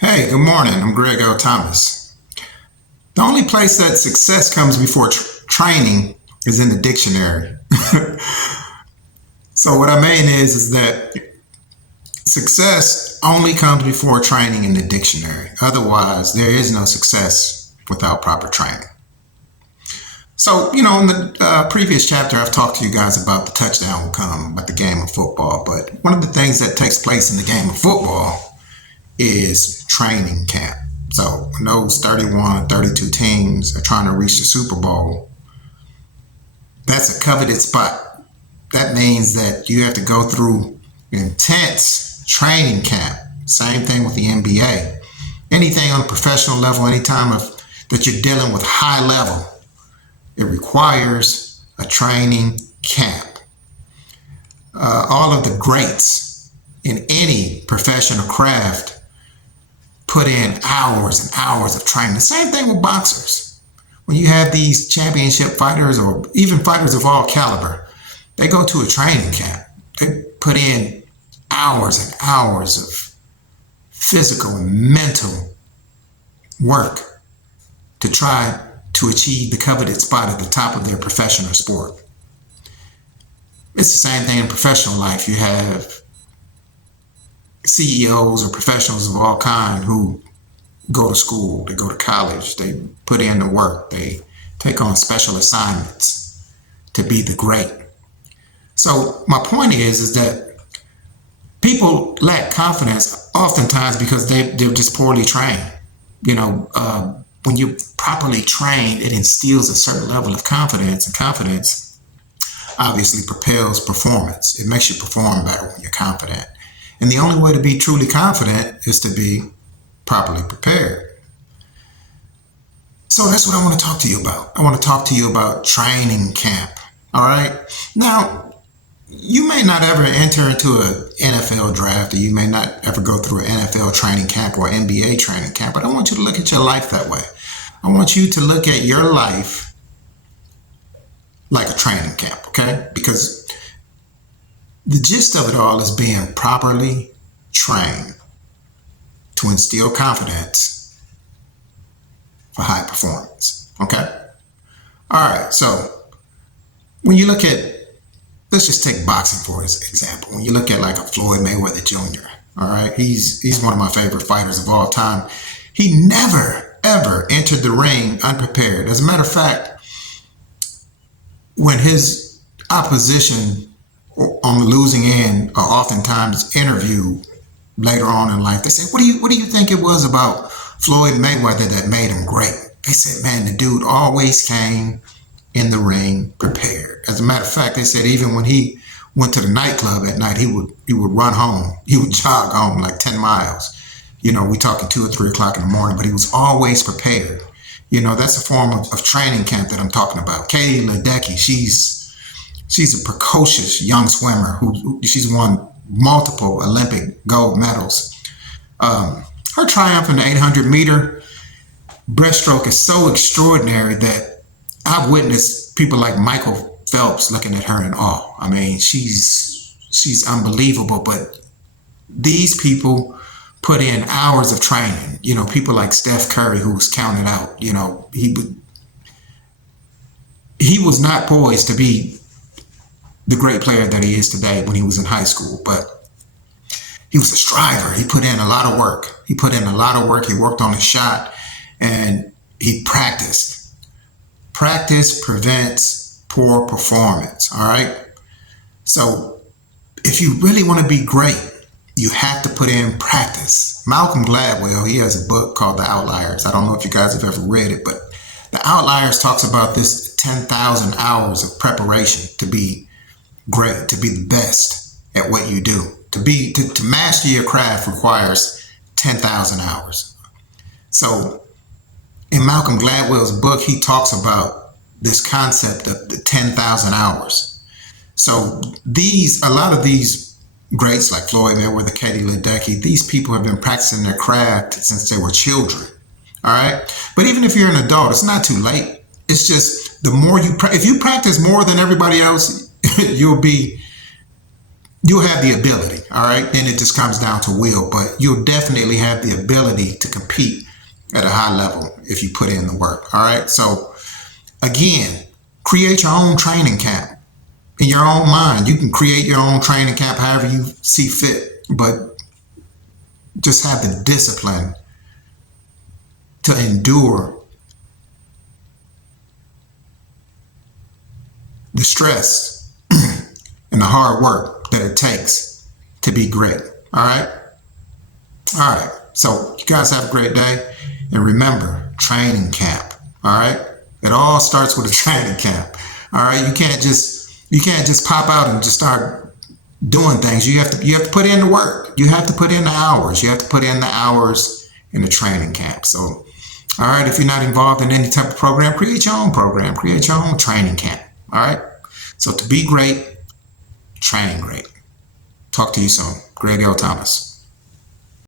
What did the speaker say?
Hey, good morning. I'm Greg L. Thomas. The only place that success comes before training is in the dictionary. So what I mean is that success only comes before training in the dictionary. Otherwise, there is no success without proper training. So, in the previous chapter, I've talked to you guys about the touchdown will come, about the game of football. But one of the things that takes place in the game of football is training camp. So when those 31, 32 teams are trying to reach the Super Bowl, that's a coveted spot. That means that you have to go through intense training camp. Same thing with the NBA. Anything on a professional level, anytime that you're dealing with high level, it requires a training camp. All of the greats in any professional craft put in hours and hours of training. The same thing with boxers. When you have these championship fighters or even fighters of all caliber, they go to a training camp. They put in hours and hours of physical and mental work to try to achieve the coveted spot at the top of their professional sport. It's the same thing in professional life. You have CEOs or professionals of all kind who go to school, they go to college, they put in the work, they take on special assignments to be the great. So my point is that people lack confidence oftentimes because they're just poorly trained. When you're properly trained, it instills a certain level of confidence, and confidence obviously propels performance. It makes you perform better when you're confident. And the only way to be truly confident is to be properly prepared. So that's what I want to talk to you about. I want to talk to you about training camp. All right. Now, you may not ever enter into an NFL draft, or you may not ever go through an NFL training camp or NBA training camp, but I want you to look at your life that way. I want you to look at your life like a training camp, okay? Because the gist of it all is being properly trained to instill confidence for high performance. Okay? All right. So when you look at, let's just take boxing for example. When you look at like a Floyd Mayweather Jr., all right, he's one of my favorite fighters of all time. He never, ever entered the ring unprepared. As a matter of fact, when his opposition on the losing end are oftentimes interviewed later on in life, they say, what do you think it was about Floyd Mayweather that made him great? They said, man, the dude always came in the ring prepared. As a matter of fact, they said even when he went to the nightclub at night, he would run home. He would jog home like 10 miles. We talking 2 or 3 o'clock in the morning, but he was always prepared. That's a form of training camp that I'm talking about. Katie Ledecky, she's a precocious young swimmer she's won multiple Olympic gold medals. Her triumph in the 800-meter breaststroke is so extraordinary that I've witnessed people like Michael Phelps looking at her in awe. I mean, she's unbelievable, but these people put in hours of training. People like Steph Curry, who was counted out. He was not poised to be the great player that he is today when he was in high school, but he was a striver. He put in a lot of work. He worked on his shot, and he practiced. Practice prevents poor performance. All right. So if you really want to be great, you have to put in practice. Malcolm Gladwell, he has a book called The Outliers. I don't know if you guys have ever read it, but The Outliers talks about this 10,000 hours of preparation to be great, to be the best at what you do. To master your craft requires 10,000 hours. So in Malcolm Gladwell's book, he talks about this concept of the 10,000 hours. So a lot of these greats like Floyd Mayweather, Katie Ledecky, these people have been practicing their craft since they were children. All right. But even if you're an adult, it's not too late. It's just the more if you practice more than everybody else, you'll be you'll have the ability, all right? Then it just comes down to will, but you'll definitely have the ability to compete at a high level if you put in the work, all right? So again, create your own training camp in your own mind. You can create your own training camp however you see fit, but just have the discipline to endure the stress and the hard work that it takes to be great. All right? All right. So you guys have a great day. And remember, training camp. All right? It all starts with a training camp. All right? You can't just pop out and just start doing things. You have to put in the work. You have to put in the hours. You have to put in the hours in the training camp. So, all right, if you're not involved in any type of program, create your own program. Create your own training camp. All right? So to be great, train great. Talk to you soon. Greg L. Thomas.